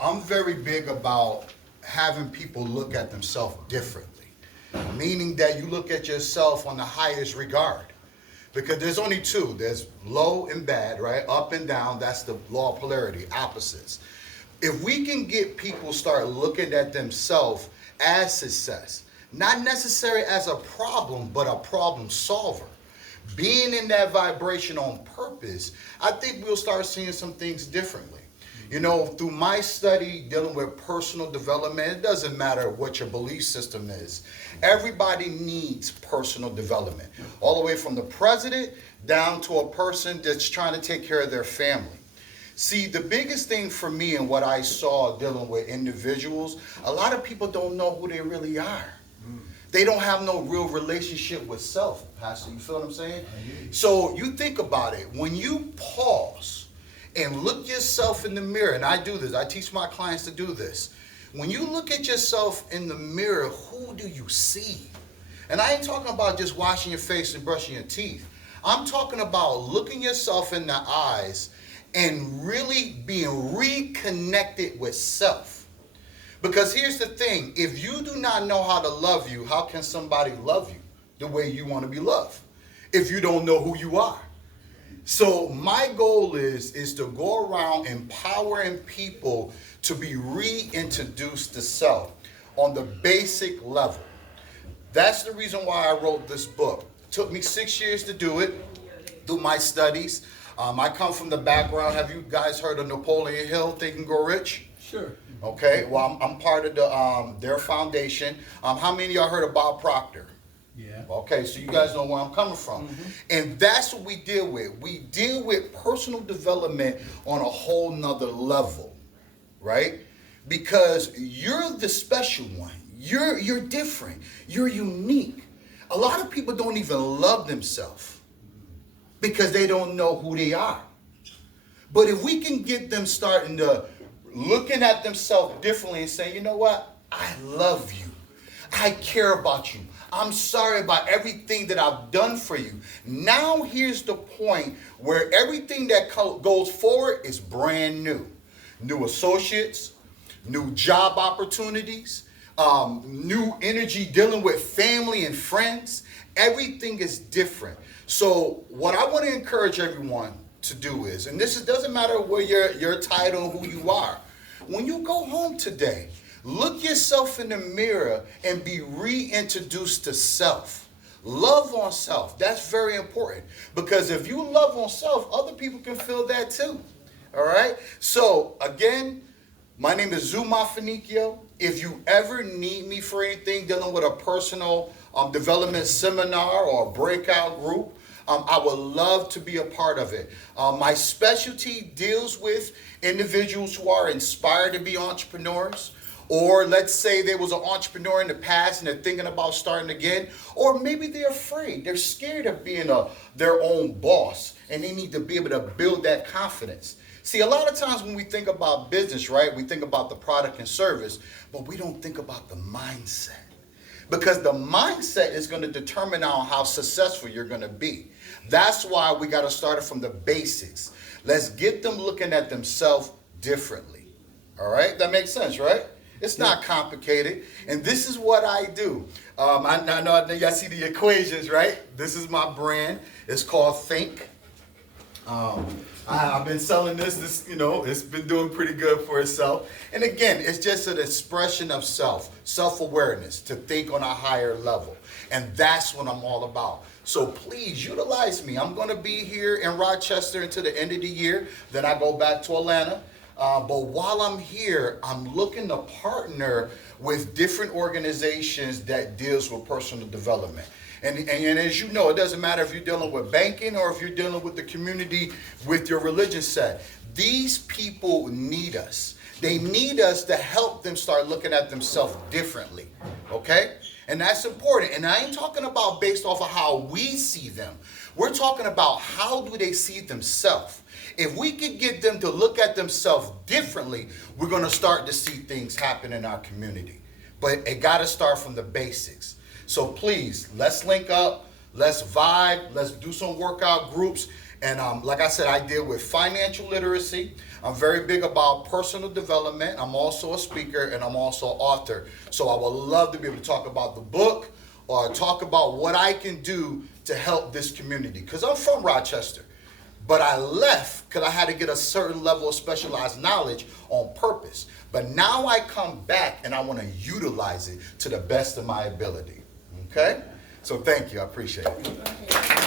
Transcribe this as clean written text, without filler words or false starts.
I'm very big about having people look at themselves differently, meaning that you look at yourself on the highest regard. Because there's only two. There's low and bad, right? Up and down. That's the law of polarity, opposites. If we can get people start looking at themselves as success, not necessarily as a problem, but a problem solver, being in that vibration on purpose, I think we'll start seeing some things differently. You know, through my study dealing with personal development, it doesn't matter what your belief system is. Everybody needs personal development, all the way from the president down to a person that's trying to take care of their family. See, the biggest thing for me and what I saw dealing with individuals, a lot of people don't know who they really are. They don't have no real relationship with self, Pastor. You feel what I'm saying? So you think about it. When you pause and look yourself in the mirror, and I do this, I teach my clients to do this. When you look at yourself in the mirror, who do you see? And I ain't talking about just washing your face and brushing your teeth. I'm talking about looking yourself in the eyes and really being reconnected with self. Because here's the thing, if you do not know how to love you, how can somebody love you the way you want to be loved if you don't know who you are? So my goal is to go around empowering people to be reintroduced to self on the basic level. That's the reason why I wrote this book. It took me 6 years to do it, through my studies. I come from the background. Have you guys heard of Napoleon Hill, Think and Grow Rich? Sure. Okay, well, I'm part of their foundation. How many of y'all heard of Bob Proctor? Yeah. Okay, so you guys know where I'm coming from. And that's what we deal with. We deal with personal development on a whole nother level, right? Because you're the special one. You're different. You're unique. A lot of people don't even love themselves because they don't know who they are. But if we can get them starting to looking at themselves differently and saying, you know what? I love you. I care about you. I'm sorry about everything that I've done for you. Now here's the point where everything that goes forward is brand new. New associates, new job opportunities, new energy dealing with family and friends. Everything is different. So what I want to encourage everyone to do is, and doesn't matter where your title, who you are. When you go home today, look yourself in the mirror and be reintroduced to self. Love on self. That's very important, because if you love on self, other people can feel that too. All right? So again, my name is Zu Mafanikio. If you ever need me for anything dealing with a personal development seminar or a breakout group, I would love to be a part of it. My specialty deals with individuals who are inspired to be entrepreneurs, or let's say there was an entrepreneur in the past and they're thinking about starting again, or maybe they're afraid, they're scared of being their own boss, and they need to be able to build that confidence. See, a lot of times when we think about business, right, we think about the product and service, but we don't think about the mindset. Because the mindset is going to determine on how successful you're going to be. That's why we got to start it from the basics. Let's get them looking at themselves differently. All right? That makes sense, right? It's not complicated. And this is what I do. I know y'all see the equations, right? This is my brand. It's called Think. I've been selling this, it's been doing pretty good for itself. And again, it's just an expression of self-awareness, to think on a higher level. And that's what I'm all about. So please utilize me. I'm going to be here in Rochester until the end of the year. Then I go back to Atlanta. But while I'm here, I'm looking to partner with different organizations that deals with personal development. And as you know, it doesn't matter if you're dealing with banking or if you're dealing with the community with your religion set. These people need us. They need us to help them start looking at themselves differently, okay? And that's important. And I ain't talking about based off of how we see them. We're talking about how do they see themselves. If we could get them to look at themselves differently, we're going to start to see things happen in our community. But it got to start from the basics. So please, let's link up, let's vibe, let's do some workout groups. And like I said, I deal with financial literacy. I'm very big about personal development. I'm also a speaker and I'm also an author. So I would love to be able to talk about the book or talk about what I can do to help this community. Because I'm from Rochester, but I left because I had to get a certain level of specialized knowledge on purpose. But now I come back and I want to utilize it to the best of my ability. Okay? So thank you. I appreciate it.